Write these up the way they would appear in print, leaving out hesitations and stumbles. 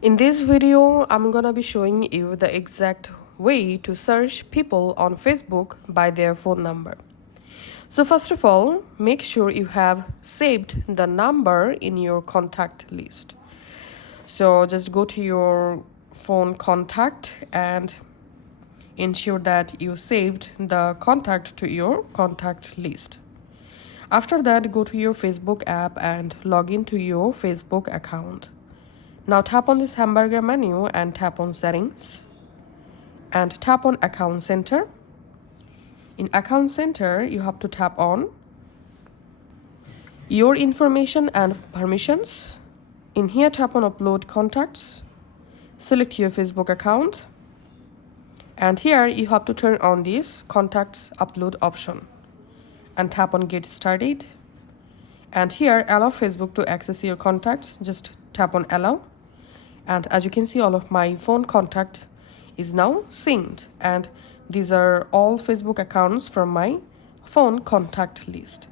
In this video, I'm gonna be showing you the exact way to search people on Facebook by their phone number. So first of all, make sure you have saved the number in your contact list. So just go to your phone contact and ensure that you saved the contact to your contact list. After that, go to your Facebook app and log into your Facebook account. Now tap on this hamburger menu and tap on settings and tap on account center. In account center, you have to tap on your information and permissions. In here, tap on upload contacts. Select your Facebook account. And here you have to turn on this contacts upload option and tap on get started. And here allow Facebook to access your contacts. Just tap on allow. And as you can see, all of my phone contact is now synced, and these are all Facebook accounts from my phone contact list.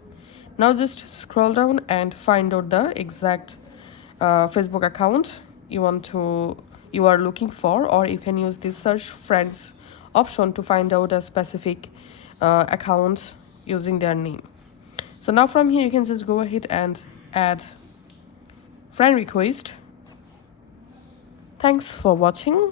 Now just scroll down and find out the exact Facebook account you are looking for, or you can use this search friends option to find out a specific account using their name. So now from here you can just go ahead and add friend request. Thanks for watching.